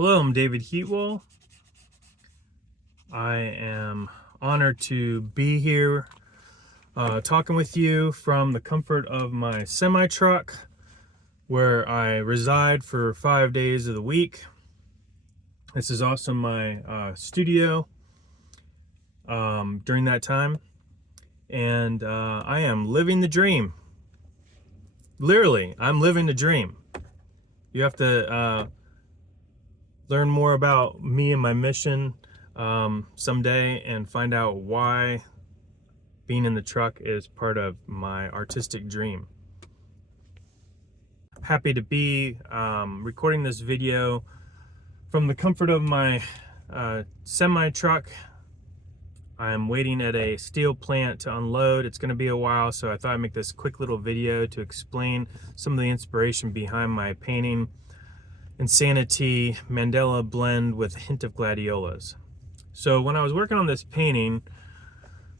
Hello, I'm David Heatwell. I am honored to be here talking with you from the comfort of my semi-truck where I reside for 5 days of the week. This is also my studio during that time, and I am living the dream. Literally, I'm living the dream. You have to learn more about me and my mission someday and find out why being in the truck is part of my artistic dream. Happy to be recording this video from the comfort of my semi truck. I'm waiting at a steel plant to unload. It's going to be a while, so I thought I'd make this quick little video to explain some of the inspiration behind my painting Insanity Mandela Blend with a hint of gladiolas. So when I was working on this painting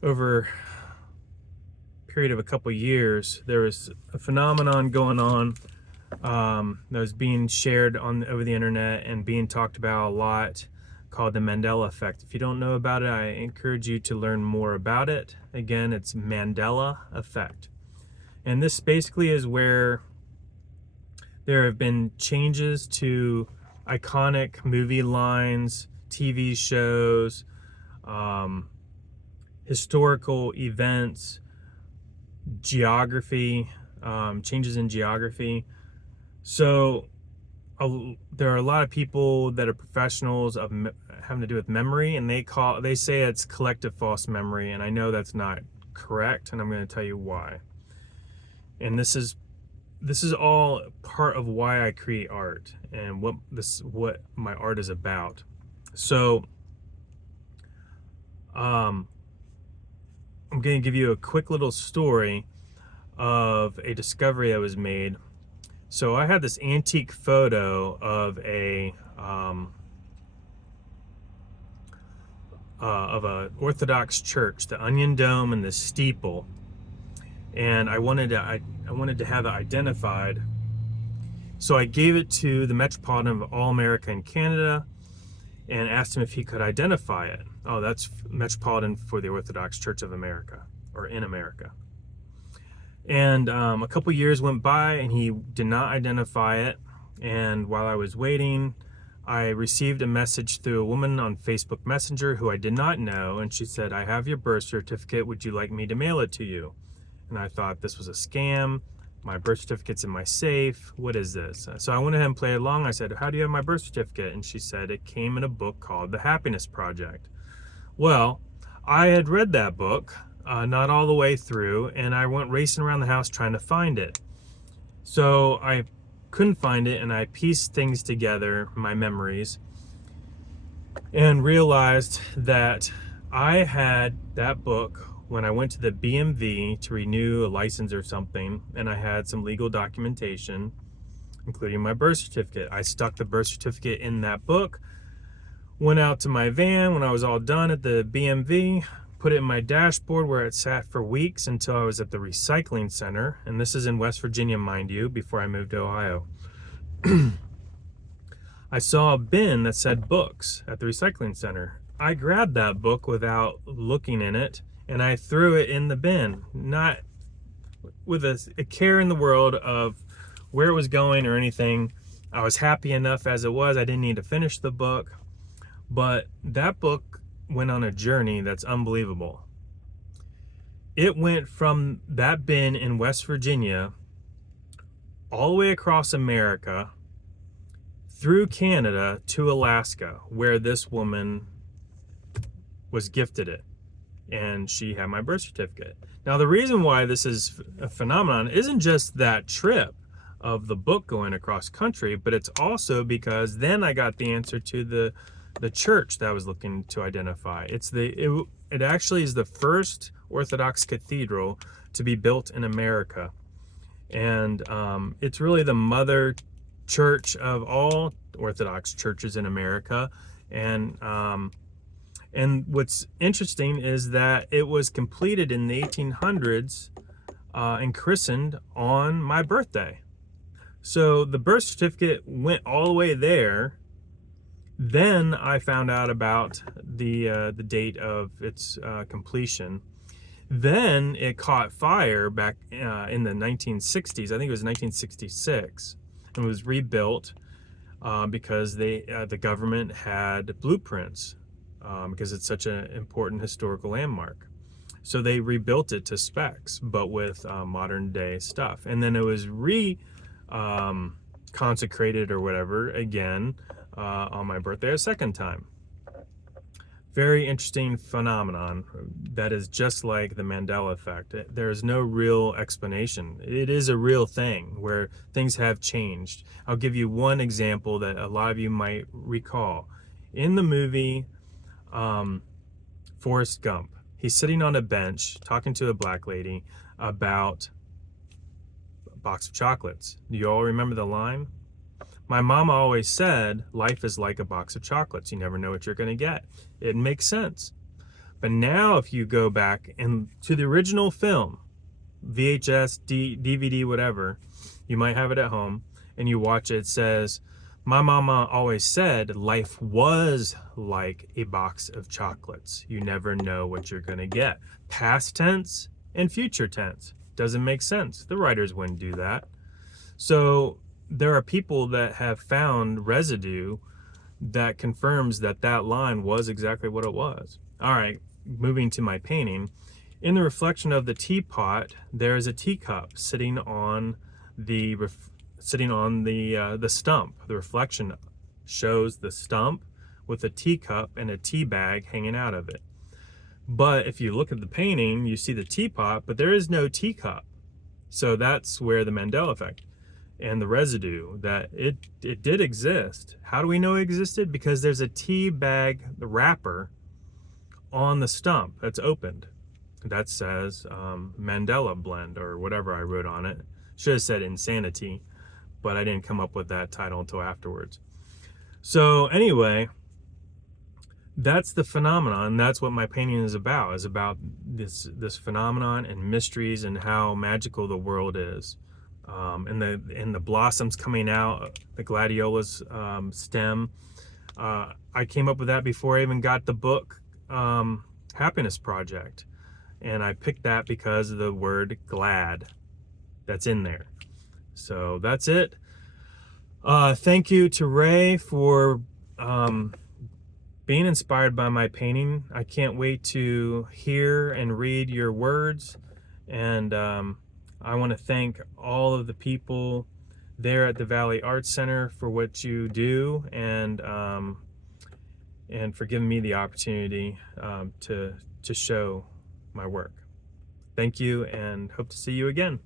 over a period of a couple years, there was a phenomenon going on that was being shared over the internet and being talked about a lot, called the Mandela effect. If you don't know about it, I encourage you to learn more about it. Again, it's Mandela effect. And this basically is where there have been changes to iconic movie lines, TV shows, historical events, geography, changes in geography. So there are a lot of people that are professionals of having to do with memory, and they say it's collective false memory, and I know that's not correct, and I'm going to tell you why. And this is all part of why I create art and what my art is about. So I'm going to give you a quick little story of a discovery that was made. So I had this antique photo of a Orthodox church, the onion dome and the steeple, and I wanted to have it identified. So I gave it to the Metropolitan of all America in Canada and asked him if he could identify it. Oh, that's Metropolitan for the Orthodox Church of America, or in America. And a couple years went by and he did not identify it. And while I was waiting, I received a message through a woman on Facebook Messenger who I did not know. And she said, "I have your birth certificate. Would you like me to mail it to you?" And I thought this was a scam. My birth certificate's in my safe. What is this? So I went ahead and played along. I said, "How do you have my birth certificate?" And she said, "It came in a book called The Happiness Project." Well, I had read that book. Not all the way through, and I went racing around the house trying to find it. So I couldn't find it, and I pieced things together, my memories, and realized that I had that book when I went to the BMV to renew a license or something, and I had some legal documentation, including my birth certificate. I stuck the birth certificate in that book, went out to my van when I was all done at the BMV, put it in my dashboard where it sat for weeks until I was at the recycling center. And this is in West Virginia, mind you, before I moved to Ohio. I saw a bin that said books at the recycling center. I grabbed that book without looking in it, and I threw it in the bin, not with a care in the world of where it was going or anything. I was happy enough as it was. I didn't need to finish the book. But that book went on a journey that's unbelievable. It went from that bin in West Virginia all the way across America, through Canada to Alaska, where this woman was gifted it, and she had my birth certificate. Now, the reason why this is a phenomenon isn't just that trip of the book going across country, but it's also because then I got the answer to the church that I was looking to identify. It actually is the first Orthodox cathedral to be built in America, and it's really the mother church of all Orthodox churches in America. And what's interesting is that it was completed in the 1800s and christened on my birthday. So the birth certificate went all the way there, Then I found out about the date of its completion. Then it caught fire back in the 1960s. I think it was 1966. It was rebuilt because the government had blueprints because it's such an important historical landmark. So they rebuilt it to specs, but with modern day stuff. And then it was consecrated or whatever again on my birthday a second time. Very interesting phenomenon that is just like the Mandela effect. There's no real explanation. It is a real thing where things have changed. I'll give you one example that a lot of you might recall. In the movie Forrest Gump, he's sitting on a bench talking to a black lady about a box of chocolates. Do you all remember the line? My mama always said, life is like a box of chocolates. You never know what you're going to get. It makes sense. But now if you go back and to the original film, VHS, DVD, whatever, you might have it at home, and you watch it, it says, my mama always said life was like a box of chocolates. You never know what you're going to get. Past tense and future tense. Doesn't make sense. The writers wouldn't do that. So there are people that have found residue that confirms that that line was exactly what it was. All right, moving to my painting. In the reflection of the teapot, there is a teacup sitting on the stump. The reflection shows the stump with a teacup and a tea bag hanging out of it. But if you look at the painting, you see the teapot, but there is no teacup. So that's where the Mandela effect and the residue that it did exist. How do we know it existed? Because there's a tea bag, the wrapper, on the stump that's opened. That says Mandela Blend or whatever I wrote on it. Should have said Insanity, but I didn't come up with that title until afterwards. So anyway, that's the phenomenon. That's what my painting is about this phenomenon and mysteries and how magical the world is. And the blossoms coming out, the gladiola's stem. I came up with that before I even got the book Happiness Project. And I picked that because of the word glad that's in there. So that's it. Thank you to Ray for being inspired by my painting. I can't wait to hear and read your words. And I want to thank all of the people there at the Valley Arts Center for what you do and for giving me the opportunity to show my work. Thank you and hope to see you again.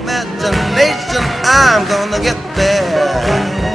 Imagination, I'm gonna get there.